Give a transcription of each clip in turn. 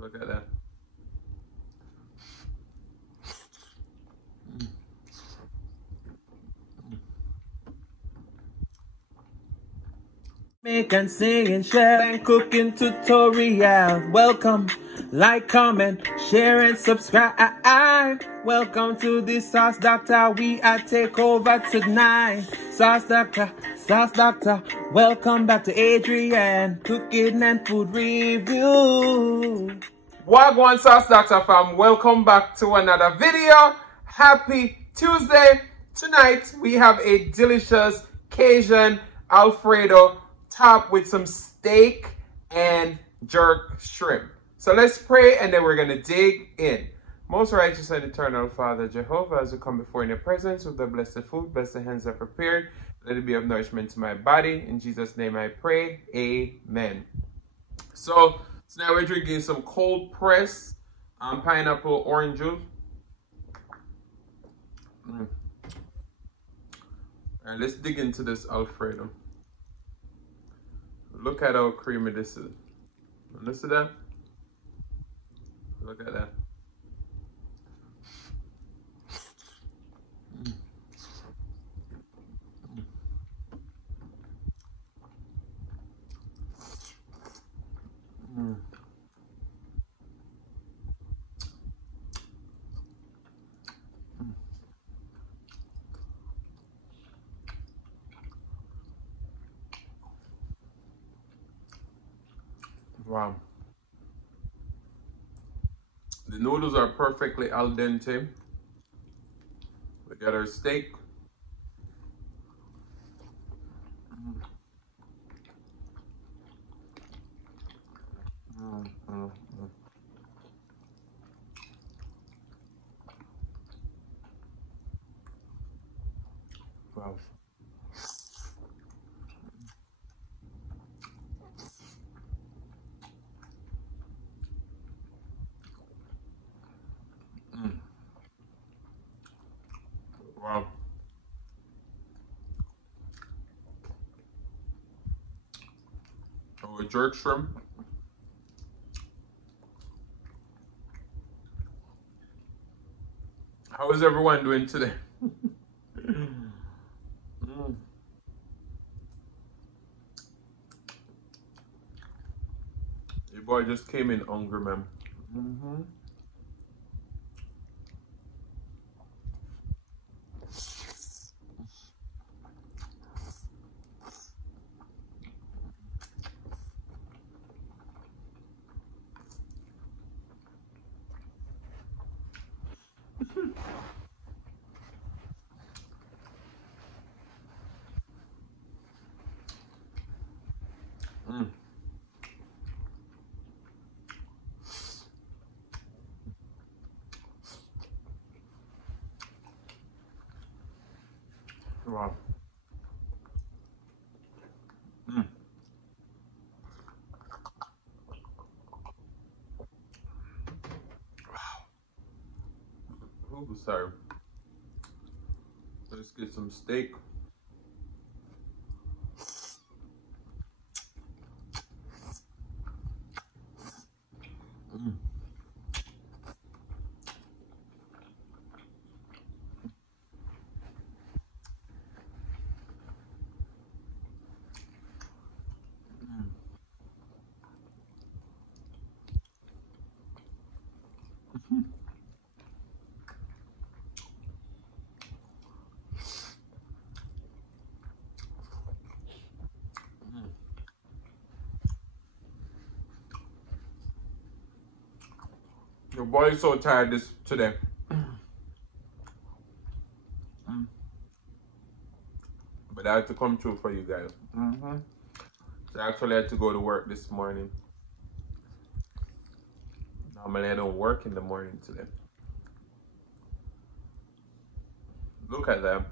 Look at that. Make and sing and share and cooking tutorial. Welcome, like, comment, share and subscribe. Welcome to the Sauce Dackta. We are take over tonight. Sauce Dackta. Welcome back to Adrian, cooking and food review. Wagwan Sauce Dackta fam, welcome back to another video. Happy Tuesday. Tonight we have a delicious Cajun Alfredo topped with some steak and jerk shrimp. So let's pray and then we're going to dig in. Most righteous and eternal Father Jehovah, as we come before in your presence with the blessed food, bless the hands that prepared. Let it be of nourishment to my body. In Jesus' name I pray. Amen. So now we're drinking some cold press pineapple orange juice. All right, let's dig into this Alfredo. Look at how creamy this is. Listen to that. Look at that. Wow. The noodles are perfectly al dente. We got our steak. Wow. Wow. Oh, a jerk shrimp. How is everyone doing today? Your boy just came in hungry, man. Wow. Oh, sorry. Let's get some steak. Your boy is so tired today. But I had to come through for you guys. So I actually had to go to work this morning. Normally I don't work in the morning today. Look at that.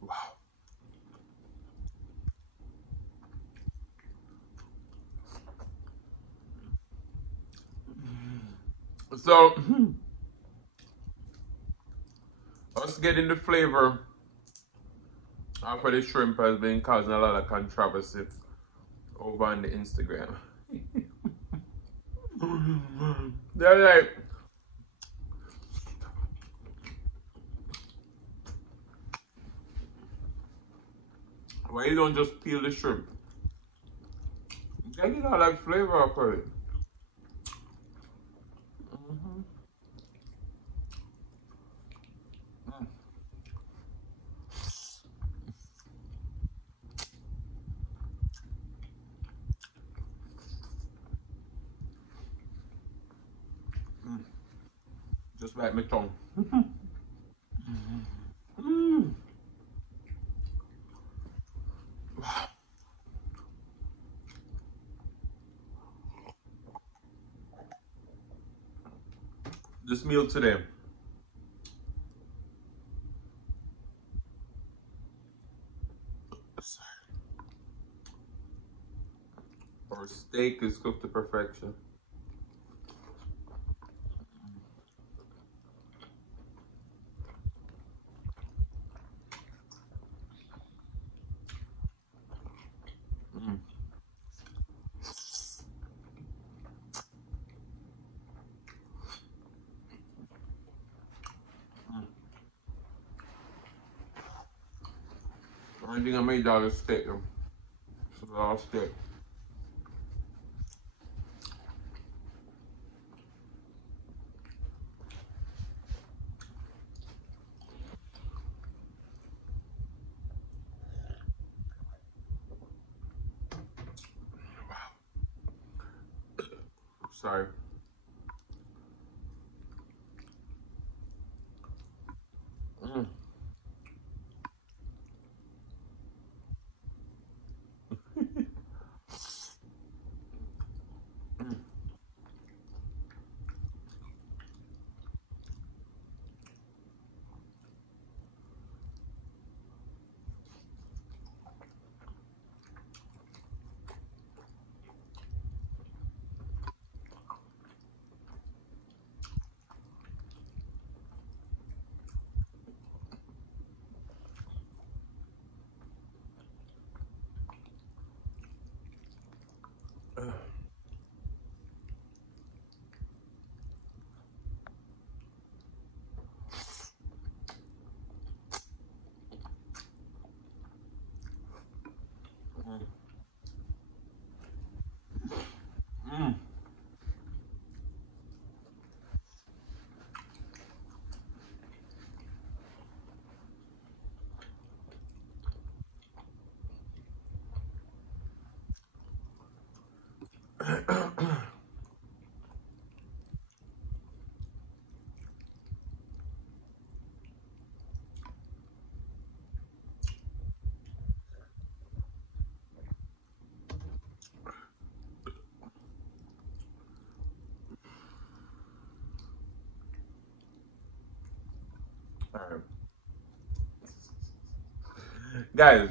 Wow. So Just getting the flavor after the shrimp has been causing a lot of controversy over on the Instagram. They're like, why you don't just peel the shrimp? Get all that flavor off of it. Just like my tongue. This meal today, our steak is cooked to perfection. I think I made all this steak though. It's a lot of steak. Sorry. Alright. Guys,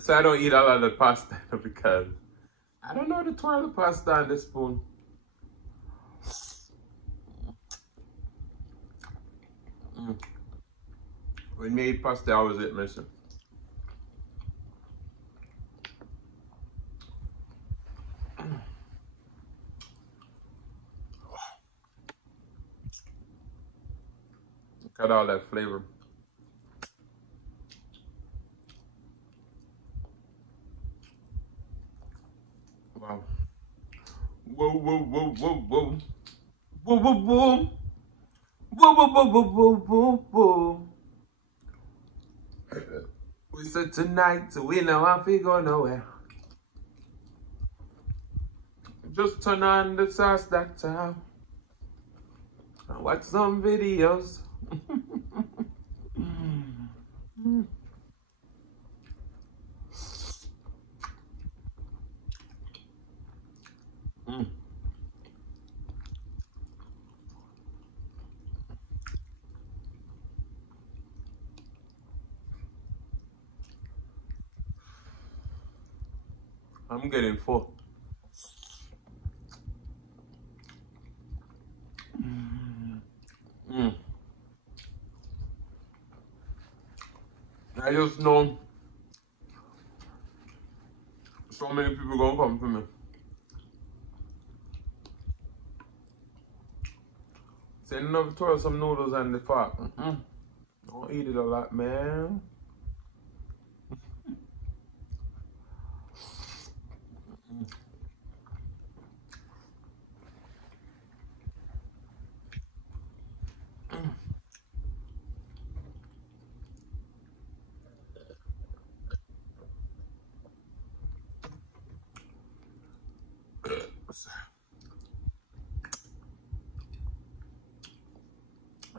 so I don't eat a lot of pasta because I don't know how to twirl the pasta on this spoon. When we eat pasta, I always eat missing. Look at all that flavor. Wow. Whoa, whoa, whoa, whoa, whoa. Whoa, whoa, whoa. Whoa, whoa, whoa, whoa, whoa, whoa, whoa. We said tonight, so we know if we go nowhere. Just turn on the sauce Dackta and watch some videos. I'm getting full. I just know so many people gonna come to me. Send another tour some noodles and the fork. Don't eat it a lot, man.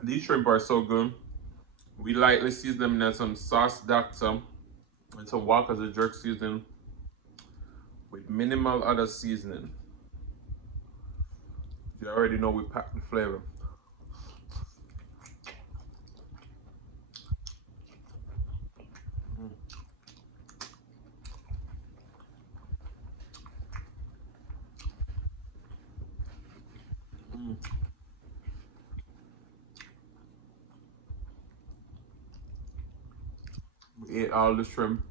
These shrimp are so good. We lightly season them in some sauce Dackta and some Walker's a jerk seasoning with minimal other seasoning. You already know we pack the flavor. We ate all the shrimp.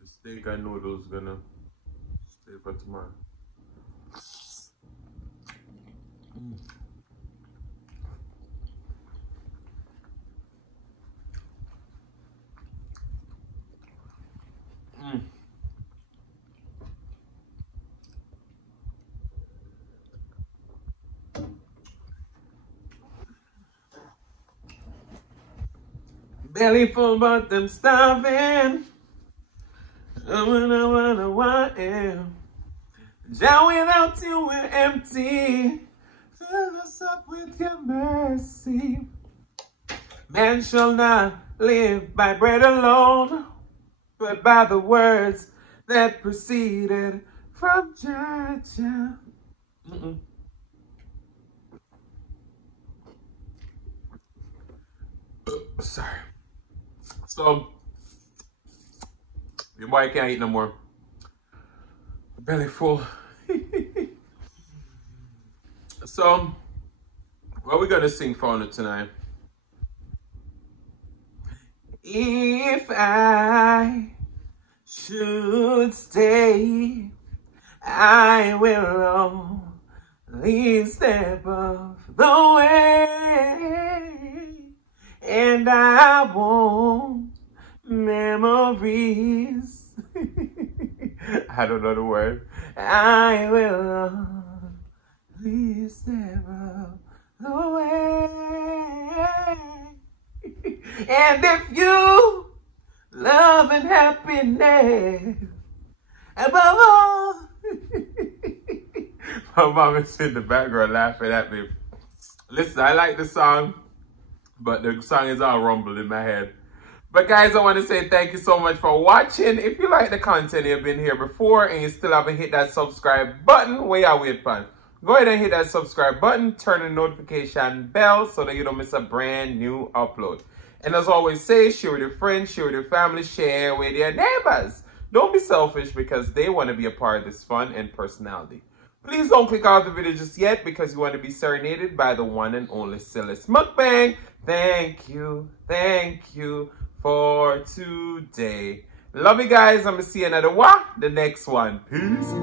The steak and noodles gonna stay for tomorrow. Belly full, but them starving. I am. Down without you, we're empty. Fill us up with your mercy. Man shall not live by bread alone, but by the words that proceeded from Jah. Sorry. So, your boy can't eat no more. Belly full. So, what we gonna sing for tonight? If I should stay, I will only step off the way, and I want memories. I don't know the word. I will only step off the way. And if you love and happiness above all. My mom is in the background laughing at me. Listen, I like the song, but the song is all rumbled in my head. But guys, I want to say thank you so much for watching. If you like the content, you've been here before and you still haven't hit that subscribe button, where you wait for? Go ahead and hit that subscribe button, turn the notification bell so that you don't miss a brand new upload. And as always say, share with your friends, share with your family, share with your neighbors. Don't be selfish because they want to be a part of this fun and personality. Please don't click out the video just yet because you want to be serenaded by the one and only Celeste Mukbang. Thank you for today. Love you guys. I'm going to see you another one, the next one. Peace.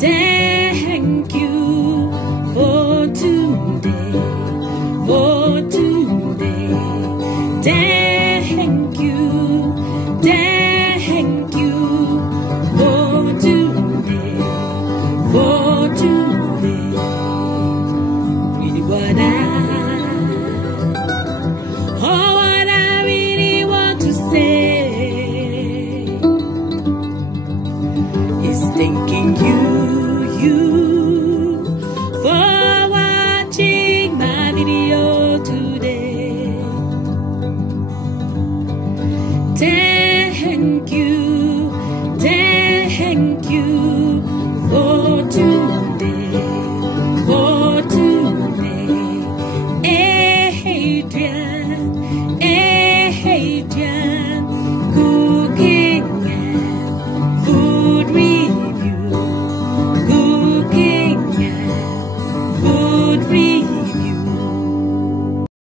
Thank you for today. Damn.